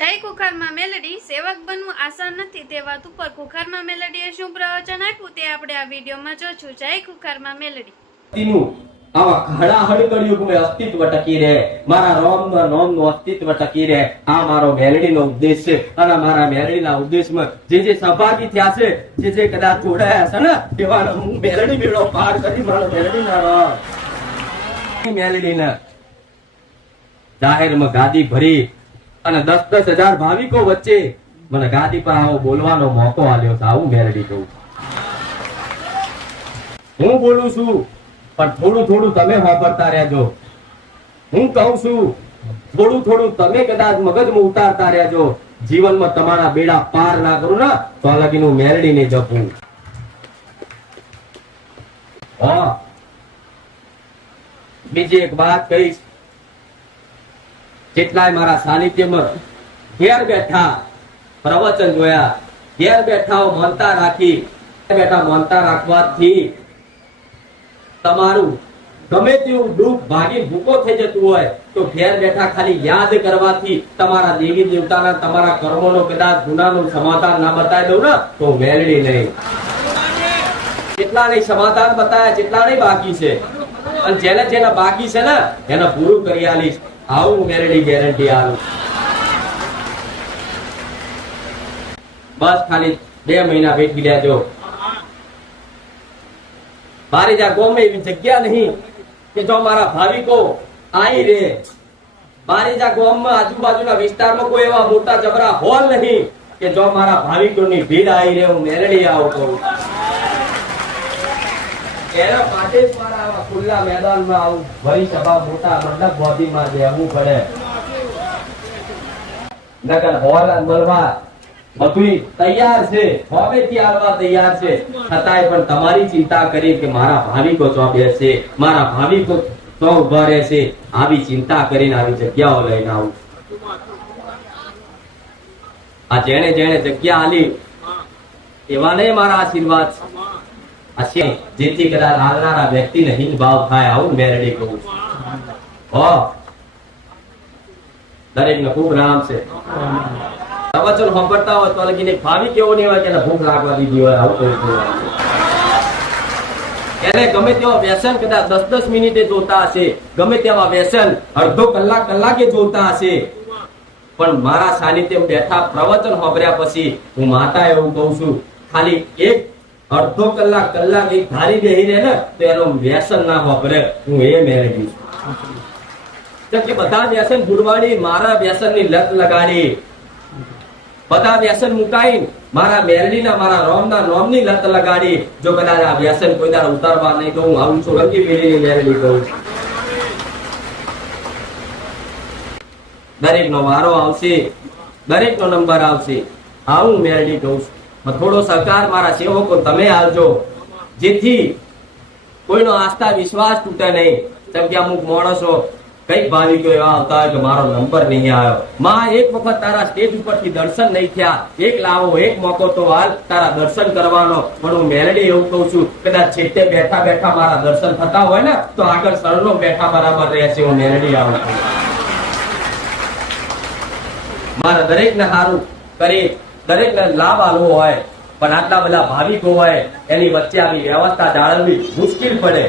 જય કુખારમાં મેલડી, સેવક બનવું આસાન નથી તે વાત ઉપર કુખારમાં મેલડીએ શું પ્રવચન આપ્યું તે આપણે આ વિડીયોમાં જોશું. જય કુખારમાં મેલડી. તીનું આવા ઘડા હળકડ યુગમાં અસ્તિત્વ ટકી રહે. મારા રોમ નો નોમનું અસ્તિત્વ ટકી રહે. આ મારો મેલડી નો ઉદ્દેશ છે અને મારા મેલડી ના ઉદ્દેશમાં જે જે સહભાગી થયા છે, જે જે કદાચ જોડાયા છે ને, એવાને હું મેલડી મેળો પાર કરી મારો મેલડી ના રોમ મેલડી ને જાહેરમાં ગાદી ભરી અને દસ દસ હજાર ભાવિકો વચ્ચે મને ગાદી પર આવો બોલવાનો મોકો આલ્યો છે. આવું મેલડી કહું હું બોલું છું, પણ થોડું થોડું તમે વાપરતા રહેજો. હું કહું છું, થોડું થોડું તમે કદાચ મગજમાં ઉતારતા રહેજો. જીવનમાં તમારા બેડા પાર ના કરું ને, તો લગીન હું મેરડીને જપું. હા. બીજી એક વાત કહીશ. જેટલાય મારા સાનિધ્યમાં ઘેર બેઠા પ્રવચન જોયા. ઘેર બેઠા માનતા રાખી. બેઠા માનતા રાખવાથી તમારું ગમે તેવું દુઃખ ભાગી ભૂકો થઈ જતું હોય તો ઘેર બેઠા ખાલી યાદ કરવાથી તમારા દેવી દેવતાના તમારા કર્મોનો કદાચ ગુનાનું સમાધાન ના બતાવી દઉં ને, તો મેળવી નહીં. કેટલા નહીં સમાધાન બતાવ્યા જેટલા નહીં બાકી છે. અને જેને જેને બાકી છે ને, એને પૂરું કરી આલીશ. આવું મેળવી ગેરંટી આવે. બસ ખાલી બે મહિના વેઠી લેજો. મારી જ્યાં ગોમે એવી જગ્યા નહીં કે જો મારા ભાવિકો આવી રે. મારી જ્યાં ગોમમાં આજુબાજુના વિસ્તારમાં કોઈ એવા મોટા જબરા હોલ નહીં કે જો મારા ભાવિકોની ભીડ આવી રે, હું મેરેડી આવું કરું એના માટે મારા ખુલ્લા મેદાનમાં આવું ભરી સભા મોટા મંડપ બોધીમાં બેહવું પડે. નકર હોલ મળવા બધું તૈયાર છે. હવેથી આવવા તૈયાર છે. છતાંય પણ તમારી ચિંતા કરી કે મારા ભાવિકો ચો બેસે. મારા ભાવિકો ચો ઊભા રહેશે. આવી ચિંતા કરીને આવી જગ્યાઓ લઈને આવું. આ જેણે જેણે જગ્યા આલી, એવાને મારા આશીર્વાદ છે. આ જેથી કદાચ આવનારા વ્યક્તિને હિંદ ભાવ થાય આવું મેરડી કહું છું. ઓ દરેકને ખૂબ રામ છે પ્રવચન સાંભળતા હોય તો લગીને ભાવિક એવો નહીં હોય કે ભૂખ લાગવા દીધી હોય, આવું કહું છું એને ગમે તેવા વ્યસન કદાચ દસ દસ મિનિટે જોતા હશે, ગમે તેવા વ્યસન અડધો કલાક કલાકે જોતા હશે. પણ મારા સાનિધ્યમાં બેઠા પ્રવચન સાંભળ્યા પછી હું માતા એવું કહું છું, ખાલી એક અડધો કલાક કલાક એક ધારી બેહી રહે ને, તો એનો વ્યસન ના વાપરે. હું એ મેળવી કે બધા વ્યસન ભૂલવાડી મારા વ્યસનની લત લગાડી. બધા વ્યસન મુકાઈ, મારા મેરડીના મારા રોમની લત લગાડી. જો કદાચ આ વ્યસન કોઈ દાડો ઉતારવા નહીં તો હું આવું છું, રંગી પીડીની મેરડી કહું દરેક નો વારો આવશે દરેક નો નંબર આવશે. આવું મેરડી કહું છું. થોડો સહકાર મારા સેવકો તમે આવજો. જેથી કોઈનો આસ્થા વિશ્વાસ તૂટે નહીં. જેમ કે અમુક માણસો કંઈક ભાવિકો એવા આવતા કે મારો નંબર નહીં આવ્યો. માં એક વખત તારા સ્ટેજ ઉપરથી દર્શન નહીં થયા. એક લાવો, એક મોકો તો હાલ તારા દર્શન કરવાનો. પણ હું મેલડી એવું કઉ છું, કદાચ છેટે બેઠા બેઠા મારા દર્શન થતા હોય ને, તો આગળ સરળો બેઠા બરાબર રહેશે, હું મેલડી આવું છું. મારા દરેક ને સારું કરી દરેક ને લાભ આલવો હોય, પણ આટલા બધા ભાવિકો હોય, એની વચ્ચે આવી વ્યવસ્થા જાળવવી મુશ્કેલ પડે.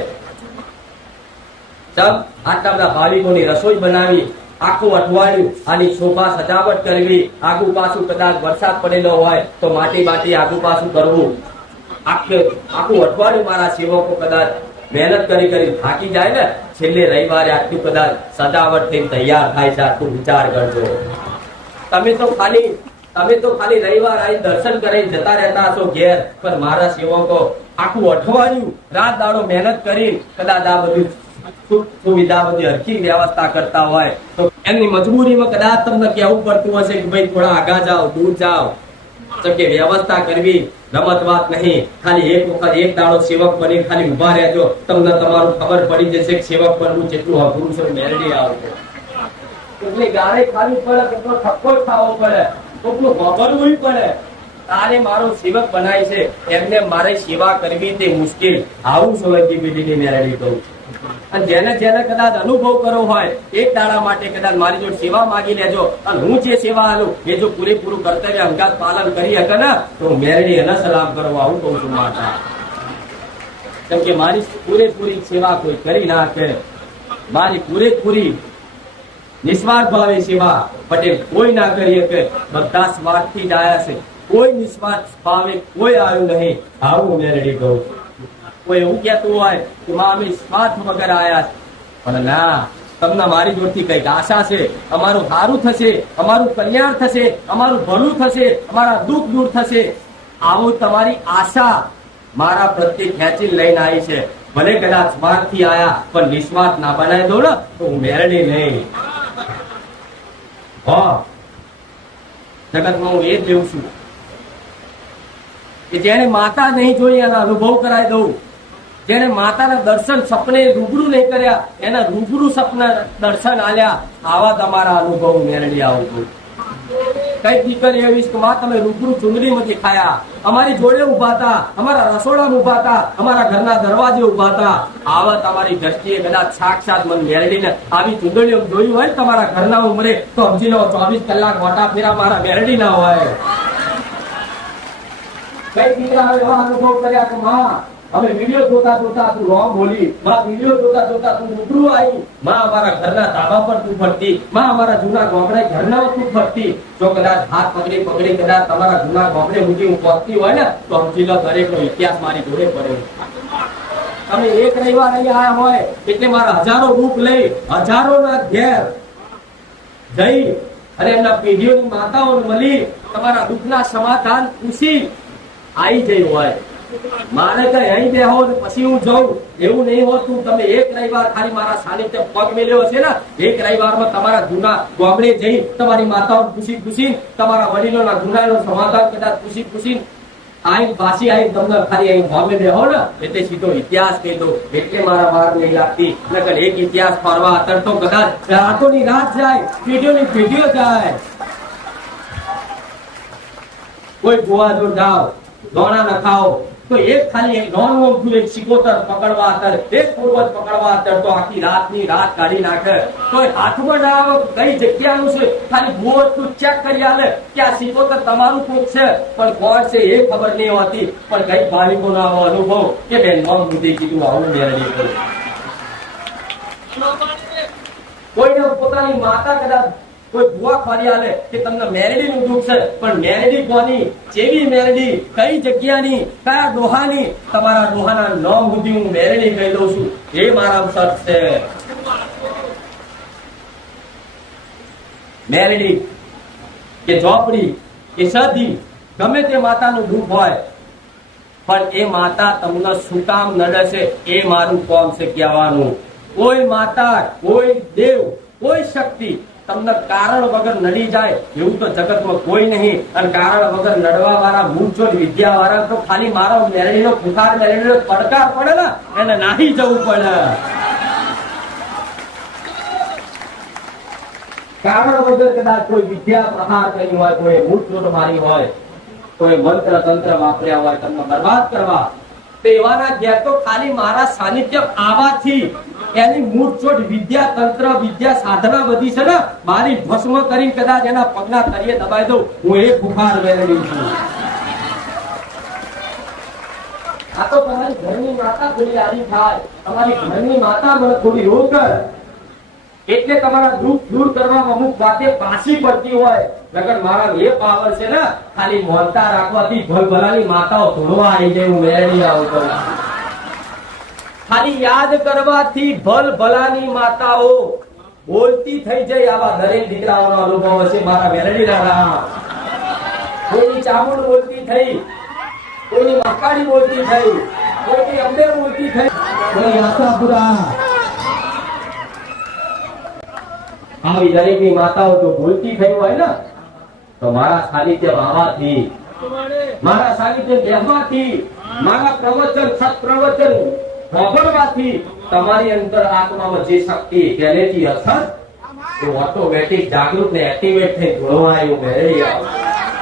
આટલા બધા ભાવિકોની રસોઈ બનાવી, આખું અઠવાડિયું આની શોભા સજાવટ કરવી, આગુ પાછું કદાચ વરસાદ પડેલો હોય, તો માટી માટી આગુ પાછું કરવું. આખે, આખું અઠવાડિયું મારા સેવકો કદાચ મહેનત કરી કરી થાકી જાય ને, છેલ્લે રવિવારે આટલું કદાચ સજાવટ થઈને તૈયાર થાય છે આટલું વિચાર કરજો. તમે તો ખાલી તમે તો ખાલી રવિવાર આવી દર્શન કરી જતા રહેતા હશો ઘેર. પણ મારા સેવકો, આખું અઠવાડિયું રાત દાડો મહેનત કરી કદાચ આ બધું સુવિધા બધી હરખી વ્યવસ્થા કરતા હોય તો એમની મજબૂરીમાં કદાચ તમને કહેવું પડતું હશે કે ભાઈ થોડા આગા જાઓ, દૂર જાઓ. કે વ્યવસ્થા કરવી રમત વાત નહીં. ખાલી એક વખત એક દાડો સેવક બની ખાલી ઊભા રહેજો. તમને તમારું ખબર પડી જશે કે સેવક બનવું જેટલું અઘરું છે, મેળવી આવશે એટલે ગાળી ખાવી પડે કેટલો ઠપકો ખાવો પડે. સેવા કરવી તે મુશ્કેલ. મારી જોડે સેવા માગી લેજો. અને હું જે સેવા આલું, એ જો પૂરેપૂરું કર્તવ્ય અંગાત પાલન કરી શકે ને, તો મેરડી એને સલામ કરો, આવું કહું છું માતા. કેમ કે મારી પૂરેપૂરી સેવા કોઈ કરી ના શકે. મારી પૂરેપૂરી નિસ્વાર્થ ભાવે સેવા પટેલ કોઈ ના કરી શકે બધા સ્વાર્થથી જ આયા છે. કોઈ નિસ્વાર્થ ભાવે કોઈ આવ્યું નહીં. આવું મેરડી કહું કોઈ એવું કહેતું હોય કે માં, અમે સ્વાર્થ વગર છે. પણ ના, તમને મારી જોડથી કંઈક આશા છે. અમારું સારું થશે, અમારું કલ્યાણ થશે, અમારું ભલું થશે, અમારા દુઃખ દૂર થશે. આવું તમારી આશા મારા પ્રત્યે ખેંચી લઈને આવી છે. ભલે કદાચ સ્વાર્થથી આયા, પણ નિસ્વાર્થ ના બનાવી દો ને, તો હું મેરડી નહીં. હા. જગતમાં હું એ જ જેવું છું. કે જેને માતા નહીં જોઈ, એના અનુભવ કરાવી દઉં. જેને માતાના દર્શન સપને રૂબરૂ નહીં કર્યા, એના રૂબરૂ સપના દર્શન આલ્યા. આવા તમારા અનુભવ મેળવી આવું છું. કઈ દીકરી એવી કે માં તમે રૂબરૂ ચુંદડીમાંથી ખાયા? અમારી જોડે ઊભા હતા, અમારા રસોડામાં ઊભા હતા, અમારા ઘરના દરવાજે ઊભા હતા. આવા તમારી દ્રષ્ટિએ કદાચ સાક્ષાત મન મેળવીને આવી ચુંદડીઓ જોયું હોય તમારા ઘરના ઉમરે, તો સમજી લો ચોવીસ કલાક મોટા ફેરા મારા મેળવી ના હોય. કઈ દીકરા એવા અનુભવ કર્યા કે માં અમે વીડિયો જોતા જોતા તું રોંગ બોલી, માં, વીડિયો જોતા જોતા તું રૂબરૂ આવી. માં, અમારા ઘરના ધાબા પર તું ફરતી. માં, અમારા જૂના ગોમડે ઘરના તું ફરતી. જો કદાચ હાથ પકડી પકડી કદાચ તમારા જૂના ગોમડે મૂકી હું પહોંચતી હોય ને, તો સમજી લો દરેકનો ઇતિહાસ મારી જોડે પડે. તમે એક રવિવાર અહીંયા આયા હોય, એટલે મારા હજારો રૂપ લઈ હજારો ના ઘેર જઈ અને એમના પેઢીઓની માતાઓને મળી, તમારા દુઃખના સમાધાન પૂછી આવી જઈ હોય. મારે કઈ અહીં બેહો ને પછી હું જઉં. એવું નહીં હોતું તમે એક રવિવાર ખાલી મારા સાનિધ્ય પગ મેળ્યો છે ને? એક રવિવારમાં તમારા જૂના ગામડે જઈ તમારી માતાઓ પૂછી પૂછી તમારા વડીલોના ગુનાનું સમાધાન કદાચ પૂછી ઇતિહાસ કહી એટલે મારા વાર એક ઇતિહાસ ફરવા અત્યારે તો કદાચ રાતોની રાત જાય, પેઢીઓની પેઢીઓ જાય. કોઈ ગોવા જો જાઓ, દોણા ન ખાઓ તો એક ખાલી નોન ઓળખું એક સિકોતર પકડવા અત્યારે એક પૂર્વજ પકડવા અત્યારે તો આખી રાતની રાત કાઢી નાખે. તો હાથમાં ના કઈ જગ્યાનું છે? ખાલી તું ચેક કરી આલે કે આ સિકોતર તમારું કોક છે? પણ કોણ છે એ ખબર નહીં હોતી. પણ કઈ ભાવિકો નો અનુભવ કે બેન નોમ બુદ્ધિ કીધું, આવું કરું કોઈને પોતાની માતા કદાચ કોઈ ભુવા ખોરી આલે કે તમને મેરડી નું દુઃખ છે, પણ મેરડી કોની? કેવી મેરડી, કઈ જગ્યાની? કયા દોહાની? તમારા દોહાના નામ સુધી હું મેરડી કહી દઉં છું. એ મારા શર્ત છે. મેરડી કે ઝોપડી કે સદી, ગમે તે માતાનું દુઃખ હોય, પણ એ માતા તમને શું કામ નડે છે એ મારું કોમ છે કહેવાનું. કોઈ માતા, કોઈ દેવ, કોઈ શક્તિ તમને કારણ વગર નડી જાય એવું તો જગતમાં કોઈ નહીં. અને કારણ વગર નડવા વાળા મૂળચોટ વિદ્યા વાળા તો ખાલી મારો મેરડીનો ખુખાર મેરડીનો પડકાર પડે ને, એને નાહી જવું પડે. કારણ વગર કદાચ કોઈ વિદ્યા પ્રહાર કરી હોય, કોઈ મૂળચોટ મારી હોય, કોઈ મંત્ર તંત્ર વાપર્યા હોય, તમને બરબાદ કરવા. તેવાના ઘેર તો ખાલી મારા સાનિધ્ય આવવાથી એની મૂળચોટ વિદ્યા તંત્ર, વિદ્યા સાધના બધી છે ને, મારી ભસ્મ કરીને કદાચ એના પગના તળિયે દબાઈ દઉં. હું એ બુખાર મેળવી છું. આ તો તમારી ઘરની માતા થોડી આડી થાય. તમારી ઘરની માતા મને થોડી રોક એટલે તમારા દુઃખ દૂર કરવામાં અમુક વાતે પાછી પડતી હોય. નગર મારા એ પાવર છે ને, ખાલી મોલતા રાખવાથી ભલભલાની માતાઓ ધોળવા આવી જાય, હું મેળવી આવું ખાલી યાદ કરવાથી ભલ ભલાની માતાઓ બોલતી થઈ જાય આવા દરેક દીકરાઓનો અનુભવ હશે મારા મેલડી રામ કોઈની ચામુંડ બોલતી થઈ, કોઈની મકાડી બોલતી થઈ, કોઈની અંબેર બોલતી થઈ. કોઈ આશાપુરા આવી દરેકની માતાઓ જો બોલતી થઈ હોય ને, તો મારા સાનિધ્ય આવવાથી મારા સાનિધ્ય કહેવાથી મારા પ્રવચન સત પ્રવચન સાંભળવાથી તમારી અંદર આત્મામાં જે શક્તિ પહેલેથી અસર ઓટોમેટિક જાગૃત ને એક્ટિવેટ થઈ ધોળવા આવ્યું મેળવી આવે